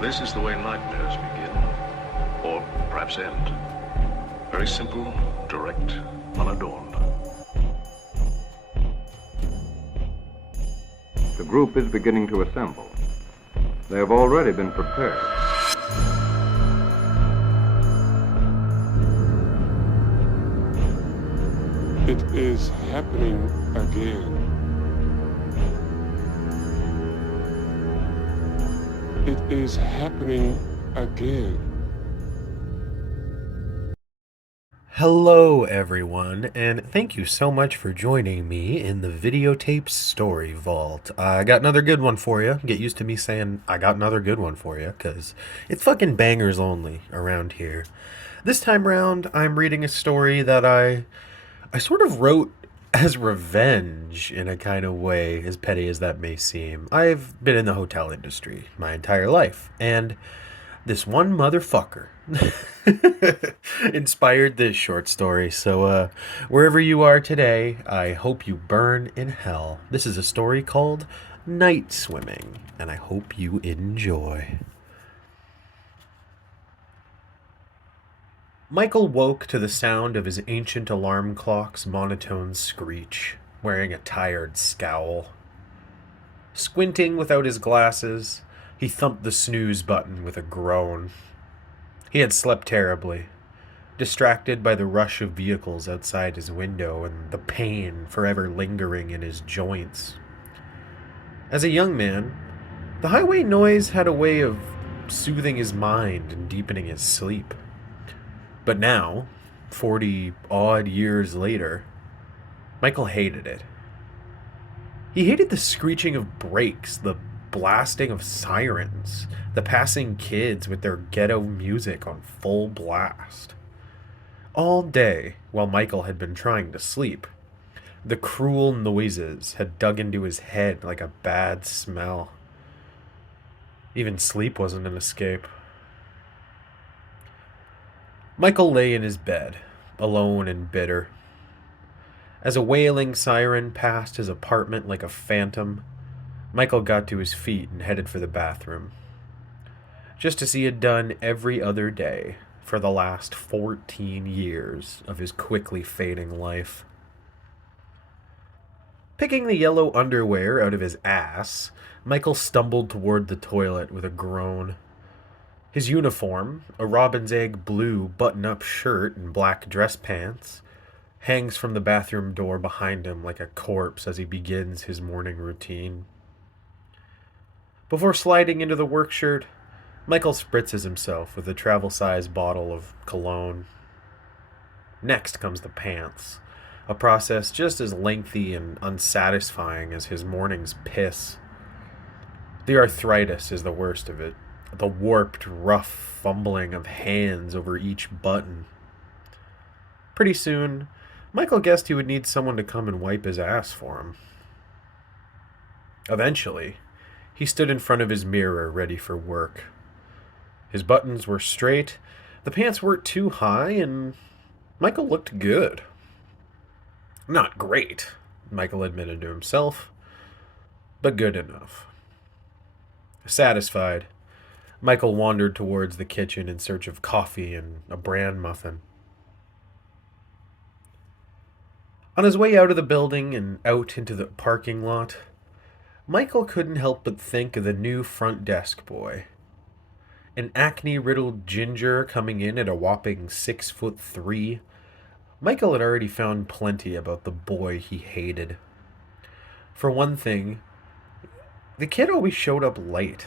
This is the way nightmares begin, or perhaps end. Very simple, direct, unadorned. The group is beginning to assemble. They have already been prepared. It is happening again. It is happening again. Hello everyone, and thank you so much for joining me in the videotape story vault. I got another good one for you. Get used to me saying I got another good one for you, because it's fucking bangers only around here. This time round, I'm reading a story that I sort of wrote as revenge in a kind of way, as petty as that may seem. I've been in the hotel industry my entire life, and this one motherfucker inspired this short story. So, wherever you are today, I hope you burn in hell. This is a story called Night Swimming, and I hope you enjoy. Michael woke to the sound of his ancient alarm clock's monotone screech, wearing a tired scowl. Squinting without his glasses, he thumped the snooze button with a groan. He had slept terribly, distracted by the rush of vehicles outside his window and the pain forever lingering in his joints. As a young man, the highway noise had a way of soothing his mind and deepening his sleep. But now, 40-odd years later, Michael hated it. He hated the screeching of brakes, the blasting of sirens, the passing kids with their ghetto music on full blast. All day, while Michael had been trying to sleep, the cruel noises had dug into his head like a bad smell. Even sleep wasn't an escape. Michael lay in his bed, alone and bitter. As a wailing siren passed his apartment like a phantom, Michael got to his feet and headed for the bathroom. Just as he had done every other day for the last 14 years of his quickly fading life. Picking the yellow underwear out of his ass, Michael stumbled toward the toilet with a groan. His uniform, a robin's egg blue button-up shirt and black dress pants, hangs from the bathroom door behind him like a corpse as he begins his morning routine. Before sliding into the work shirt, Michael spritzes himself with a travel-sized bottle of cologne. Next comes the pants, a process just as lengthy and unsatisfying as his morning's piss. The arthritis is the worst of it. The warped, rough fumbling of hands over each button. Pretty soon, Michael guessed he would need someone to come and wipe his ass for him. Eventually, he stood in front of his mirror ready for work. His buttons were straight, the pants weren't too high, and Michael looked good. Not great, Michael admitted to himself, but good enough. Satisfied, Michael wandered towards the kitchen in search of coffee and a bran muffin. On his way out of the building and out into the parking lot, Michael couldn't help but think of the new front desk boy. An acne-riddled ginger coming in at a whopping 6'3", Michael had already found plenty about the boy he hated. For one thing, the kid always showed up late.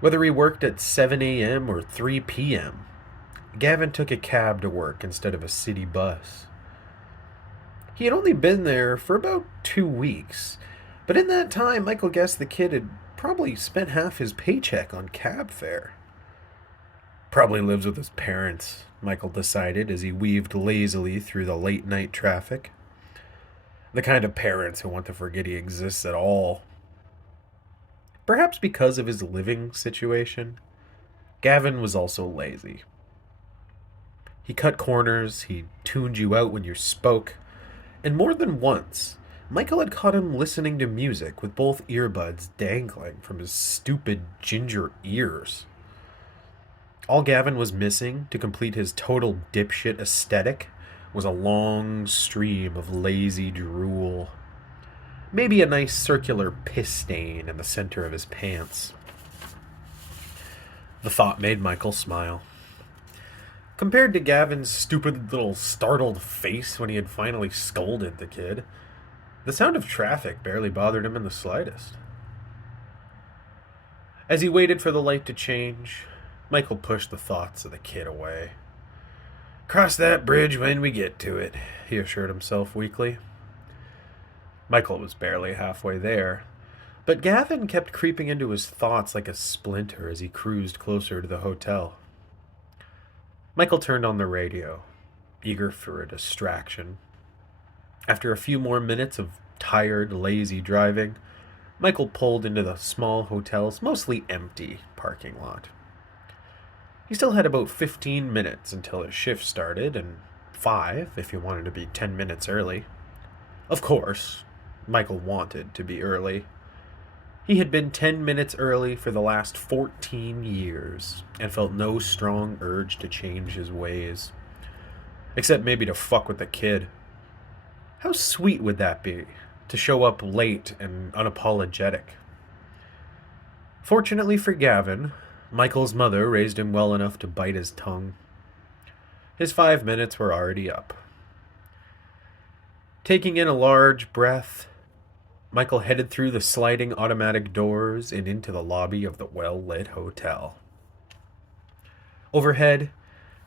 Whether he worked at 7 a.m. or 3 p.m., Gavin took a cab to work instead of a city bus. He had only been there for about 2 weeks, but in that time, Michael guessed the kid had probably spent half his paycheck on cab fare. Probably lives with his parents, Michael decided as he weaved lazily through the late-night traffic. The kind of parents who want to forget he exists at all. Perhaps because of his living situation, Gavin was also lazy. He cut corners, he tuned you out when you spoke, and more than once, Michael had caught him listening to music with both earbuds dangling from his stupid ginger ears. All Gavin was missing to complete his total dipshit aesthetic was a long stream of lazy drool. Maybe a nice circular piss stain in the center of his pants. The thought made Michael smile. Compared to Gavin's stupid little startled face when he had finally scolded the kid, the sound of traffic barely bothered him in the slightest. As he waited for the light to change, Michael pushed the thoughts of the kid away. "Cross that bridge when we get to it," he assured himself weakly. Michael was barely halfway there, but Gavin kept creeping into his thoughts like a splinter as he cruised closer to the hotel. Michael turned on the radio, eager for a distraction. After a few more minutes of tired, lazy driving, Michael pulled into the small hotel's mostly empty parking lot. He still had about 15 minutes until his shift started, and 5 if he wanted to be 10 minutes early. Of course, Michael wanted to be early. He had been 10 minutes early for the last 14 years, and felt no strong urge to change his ways. Except maybe to fuck with the kid. How sweet would that be, to show up late and unapologetic? Fortunately for Gavin, Michael's mother raised him well enough to bite his tongue. His 5 minutes were already up. Taking in a large breath, Michael headed through the sliding automatic doors and into the lobby of the well-lit hotel. Overhead,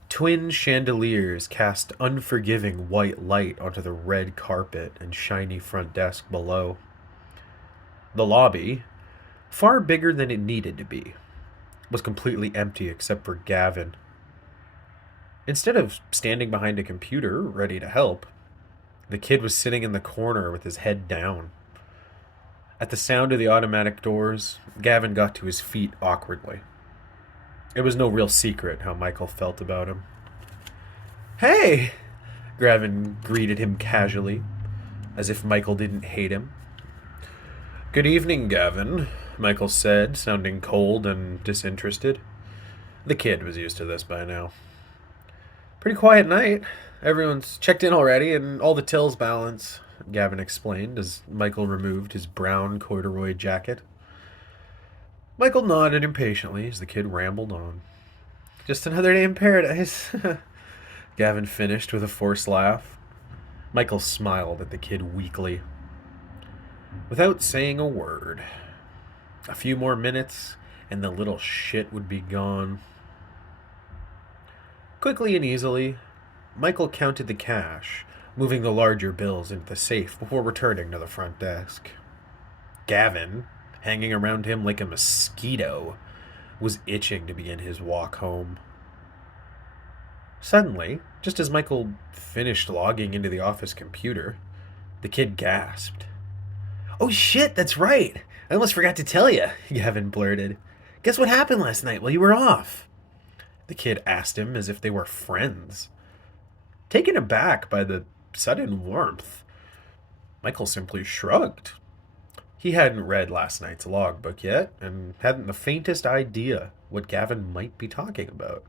twin chandeliers cast unforgiving white light onto the red carpet and shiny front desk below. The lobby, far bigger than it needed to be, was completely empty except for Gavin. Instead of standing behind a computer, ready to help, the kid was sitting in the corner with his head down. At the sound of the automatic doors, Gavin got to his feet awkwardly. It was no real secret how Michael felt about him. "Hey!" Gavin greeted him casually, as if Michael didn't hate him. "Good evening, Gavin," Michael said, sounding cold and disinterested. The kid was used to this by now. "Pretty quiet night. Everyone's checked in already, and all the tills balance," Gavin explained as Michael removed his brown corduroy jacket. Michael nodded impatiently as the kid rambled on. "Just another day in paradise," Gavin finished with a forced laugh. Michael smiled at the kid weakly. Without saying a word, a few more minutes, and the little shit would be gone. Quickly and easily, Michael counted the cash, moving the larger bills into the safe before returning to the front desk. Gavin, hanging around him like a mosquito, was itching to begin his walk home. Suddenly, just as Michael finished logging into the office computer, the kid gasped. "Oh shit, that's right! I almost forgot to tell you," Gavin blurted. "Guess what happened last night while you were off?" The kid asked him as if they were friends. Taken aback by the sudden warmth, Michael simply shrugged. He hadn't read last night's logbook yet, and hadn't the faintest idea what Gavin might be talking about.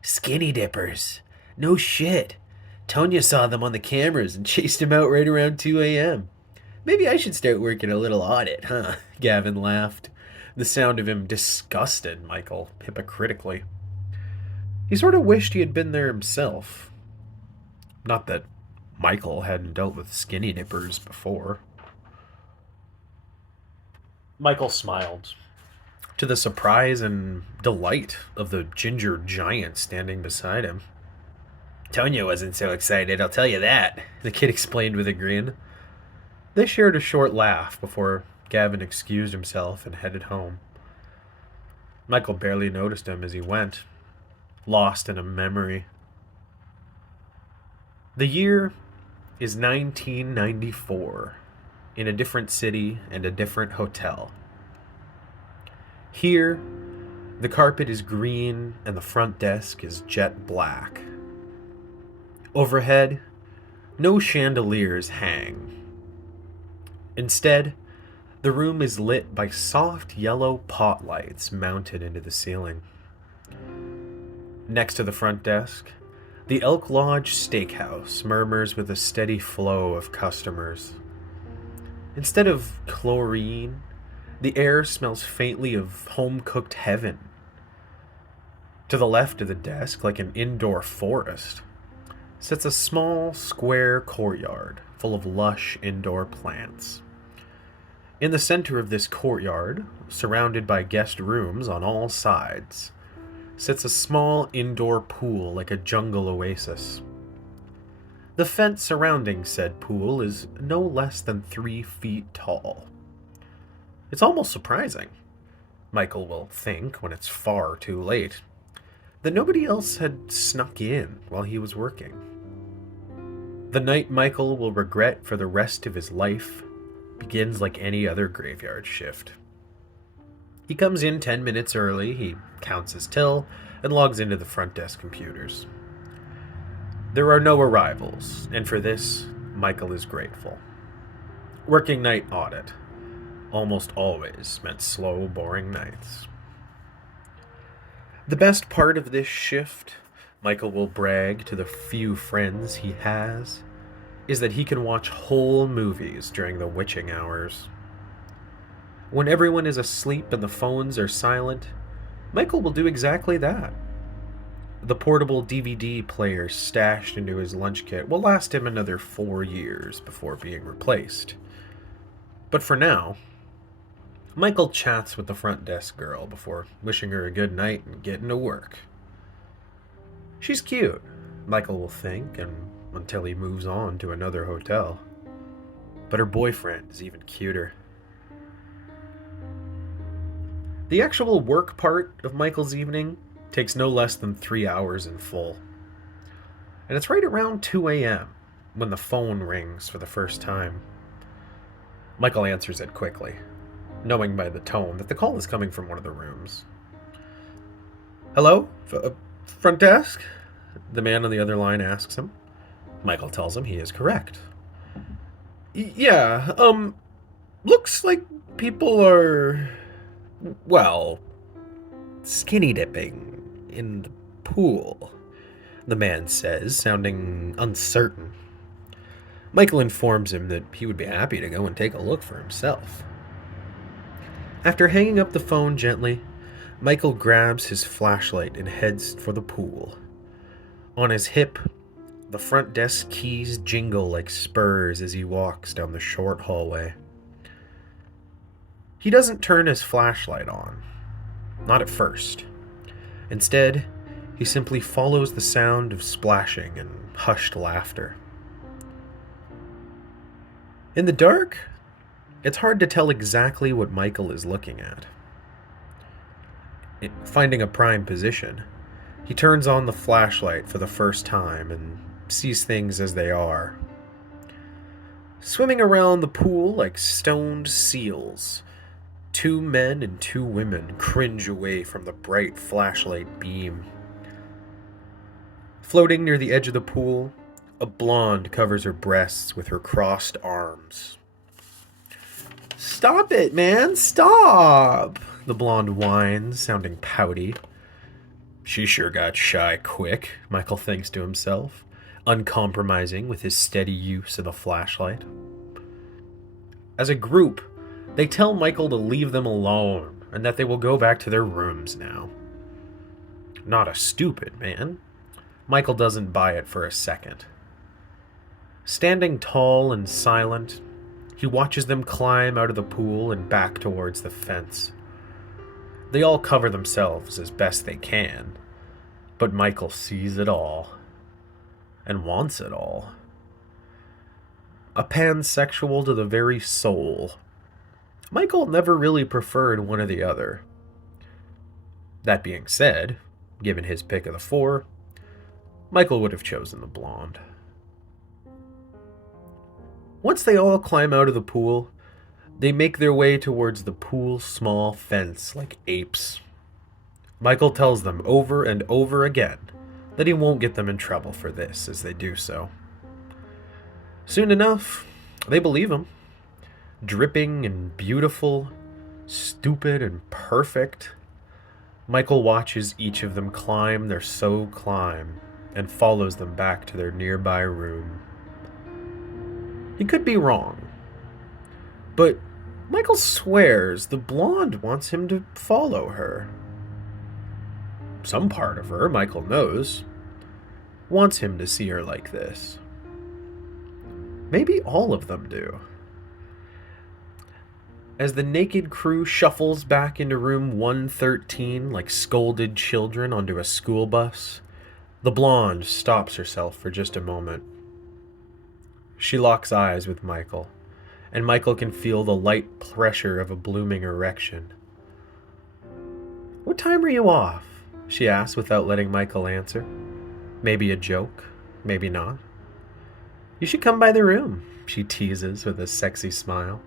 "Skinny dippers. No shit. Tonya saw them on the cameras and chased him out right around 2 a.m. Maybe I should start working a little audit, huh?" Gavin laughed, the sound of him disgusted Michael hypocritically. He sort of wished he had been there himself. Not that Michael hadn't dealt with skinny dippers before. Michael smiled, to the surprise and delight of the ginger giant standing beside him. "Tonya wasn't so excited, I'll tell you that," the kid explained with a grin. They shared a short laugh before Gavin excused himself and headed home. Michael barely noticed him as he went, lost in a memory. The year is 1994, in a different city and a different hotel. Here, the carpet is green and the front desk is jet black. Overhead, no chandeliers hang, Instead, the room is lit by soft yellow pot lights mounted into the ceiling. Next to the front desk, the Elk Lodge Steakhouse murmurs with a steady flow of customers. Instead of chlorine, the air smells faintly of home-cooked heaven. To the left of the desk, like an indoor forest, sits a small, square courtyard full of lush indoor plants. In the center of this courtyard, surrounded by guest rooms on all sides, sits a small indoor pool like a jungle oasis. The fence surrounding said pool is no less than 3 feet tall. It's almost surprising, Michael will think when it's far too late, that nobody else had snuck in while he was working. The night Michael will regret for the rest of his life begins like any other graveyard shift. He comes in 10 minutes early, he counts his till, and logs into the front desk computers. There are no arrivals, and for this, Michael is grateful. Working night audit almost always meant slow, boring nights. The best part of this shift, Michael will brag to the few friends he has, is that he can watch whole movies during the witching hours. When everyone is asleep and the phones are silent, Michael will do exactly that. The portable DVD player stashed into his lunch kit will last him another 4 years before being replaced. But for now, Michael chats with the front desk girl before wishing her a good night and getting to work. She's cute, Michael will think, and until he moves on to another hotel. But her boyfriend is even cuter. The actual work part of Michael's evening takes no less than 3 hours in full. And it's right around 2 a.m. when the phone rings for the first time. Michael answers it quickly, knowing by the tone that the call is coming from one of the rooms. "Hello? Front desk?" The man on the other line asks him. Michael tells him he is correct. "Yeah, looks like people are, well, skinny dipping in the pool," the man says, sounding uncertain. Michael informs him that he would be happy to go and take a look for himself. After hanging up the phone gently, Michael grabs his flashlight and heads for the pool. On his hip, the front desk keys jingle like spurs as he walks down the short hallway. He doesn't turn his flashlight on. Not at first. Instead, he simply follows the sound of splashing and hushed laughter. In the dark, it's hard to tell exactly what Michael is looking at. Finding a prime position, he turns on the flashlight for the first time and sees things as they are. Swimming around the pool like stoned seals, 2 men and 2 women cringe away from the bright flashlight beam. Floating near the edge of the pool, a blonde covers her breasts with her crossed arms. "Stop it, man, stop!" the blonde whines, sounding pouty. She sure got shy quick, Michael thinks to himself, uncompromising with his steady use of the flashlight. As a group, they tell Michael to leave them alone and that they will go back to their rooms now. Not a stupid man. Michael doesn't buy it for a second. Standing tall and silent, he watches them climb out of the pool and back towards the fence. They all cover themselves as best they can, but Michael sees it all and wants it all. A pansexual to the very soul, Michael never really preferred one or the other. That being said, given his pick of the 4, Michael would have chosen the blonde. Once they all climb out of the pool, they make their way towards the pool's small fence like apes. Michael tells them over and over again that he won't get them in trouble for this as they do so. Soon enough, they believe him. dripping and beautiful, stupid and perfect. Michael watches each of them climb their climb and follows them back to their nearby room. He could be wrong, but Michael swears the blonde wants him to follow her. Some part of her, Michael knows, wants him to see her like this. Maybe all of them do. As the naked crew shuffles back into room 113 like scolded children onto a school bus, the blonde stops herself for just a moment. She locks eyes with Michael, and Michael can feel the light pressure of a blooming erection. "What time are you off?" she asks without letting Michael answer. Maybe a joke, maybe not. "You should come by the room," she teases with a sexy smile.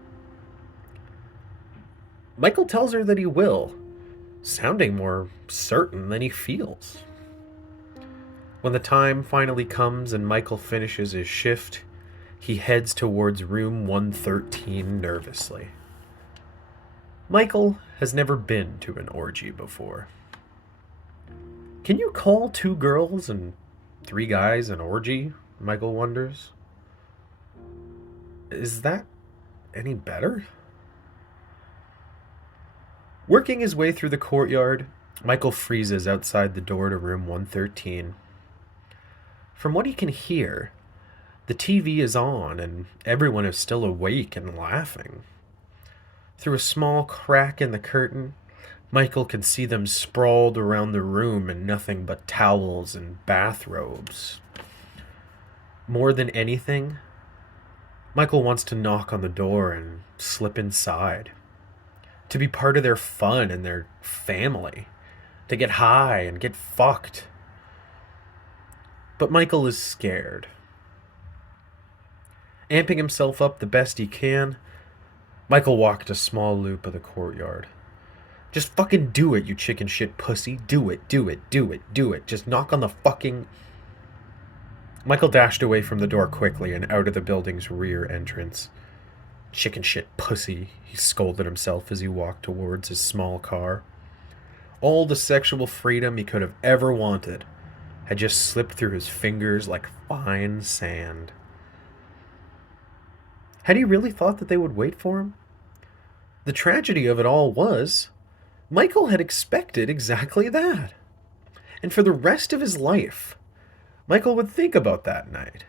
Michael tells her that he will, sounding more certain than he feels. When the time finally comes and Michael finishes his shift, he heads towards room 113 nervously. Michael has never been to an orgy before. Can you call 2 girls and 3 guys an orgy? Michael wonders. Is that any better? Working his way through the courtyard, Michael freezes outside the door to room 113. From what he can hear, the TV is on and everyone is still awake and laughing. Through a small crack in the curtain, Michael can see them sprawled around the room in nothing but towels and bathrobes. More than anything, Michael wants to knock on the door and slip inside. To be part of their fun and their family. To get high and get fucked. But Michael is scared. Amping himself up the best he can, Michael walked a small loop of the courtyard. Just fucking do it, you chicken shit pussy. Do it, do it, do it, do it. Just knock on the fucking... Michael dashed away from the door quickly and out of the building's rear entrance. Chicken shit pussy, he scolded himself as he walked towards his small car. All the sexual freedom he could have ever wanted had just slipped through his fingers like fine sand. Had he really thought that they would wait for him? The tragedy of it all was, Michael had expected exactly that. And for the rest of his life, Michael would think about that night.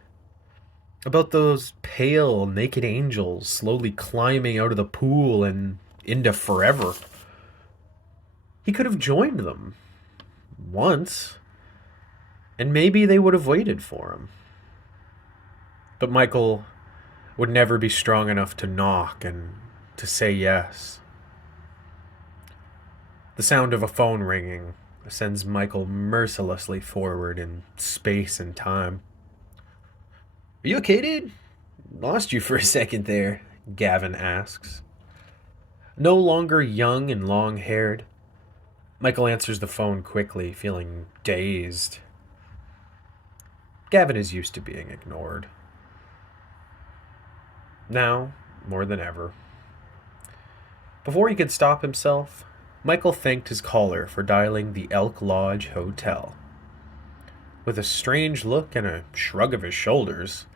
About those pale, naked angels slowly climbing out of the pool and into forever. He could have joined them. Once. And maybe they would have waited for him. But Michael would never be strong enough to knock and to say yes. The sound of a phone ringing sends Michael mercilessly forward in space and time. "Are you okay, dude? Lost you for a second there," Gavin asks. No longer young and long-haired, Michael answers the phone quickly, feeling dazed. Gavin is used to being ignored. Now, more than ever. Before he could stop himself, Michael thanked his caller for dialing the Elk Lodge Hotel. With a strange look and a shrug of his shoulders,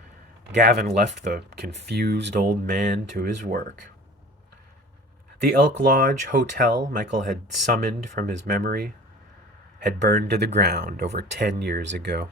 Gavin left the confused old man to his work. The Elk Lodge Hotel Michael had summoned from his memory had burned to the ground over 10 years ago.